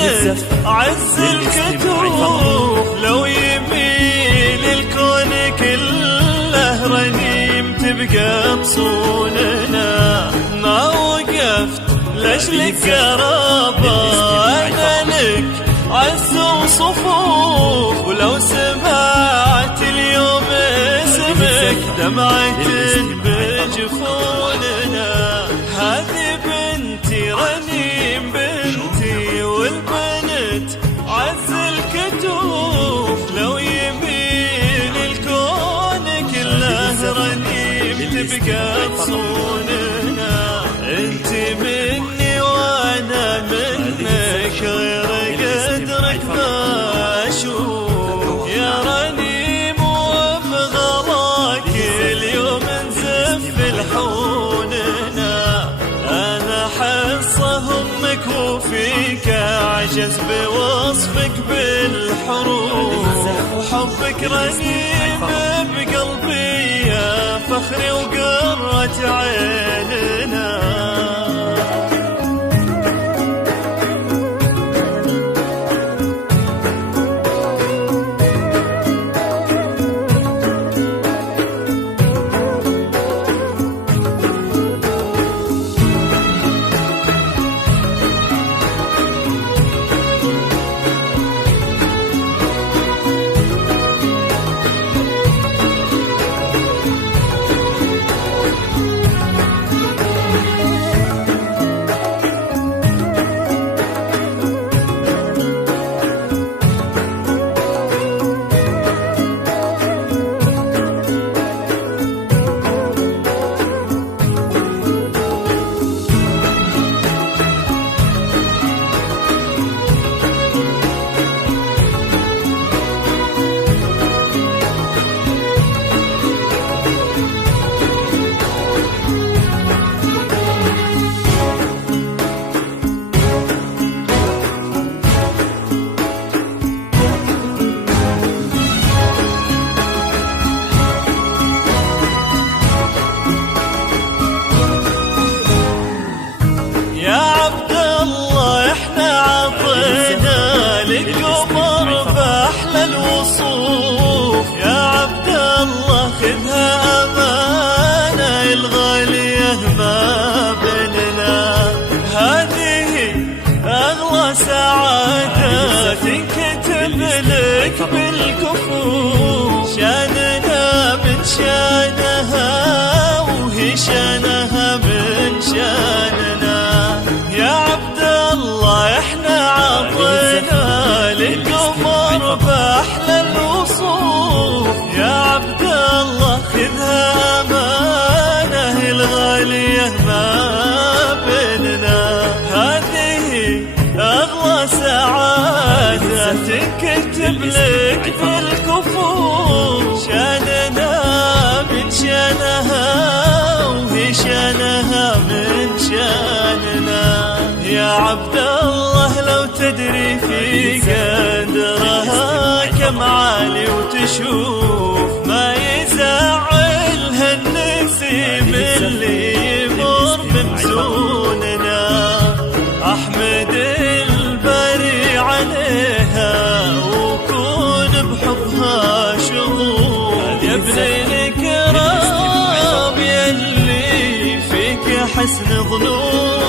البنت عز الكتوف، لو يميل الكون كله رنيم تبقى بصوننا. ما وقفت لأجلك قرابة، أنا لك عز وصفوف، ولو سمعت اليوم اسمك دمعة بجفوننا. هذه بنتي رنيم بنتي، والبنت عز الكتوف، لو يميل الكون كله رنيم تبقى بصوننا. انت مني وانا منك، غير قدرك ما اشوف يا رنيم، وبغلاك اليوم نزف لحوننا. انا حصه امك وفيك عجز بوصفك بالحروف، وحبك رنيم بقلبي يا فخري وقرة عيننا. القمر بأحلى الوصوف، يا عبد الله خذها أمانة الغالية ما بيننا. هذه أغلى سعادة تنكتب لك بالكفوف، شاننا من شانها وهي شانها من شاننا. يا عبد الله احنا عطينا القمر بأحلى الوصوف، يا عبد الله خذها أمانة الغالية ما بيننا. هذه أغلى سعادة تنكتب لك بالكفوف، شاننا من شانها وهي شانها من شاننا. يا عبد الله لو تدري في قدرها كم عالي، وتشوف ما يزعلها النسيم اللي يمر بمزوننا. أحمد الباري عليها وكون بحبها شغوف، يا ابن الكرام يلي فيك حسن ظنون.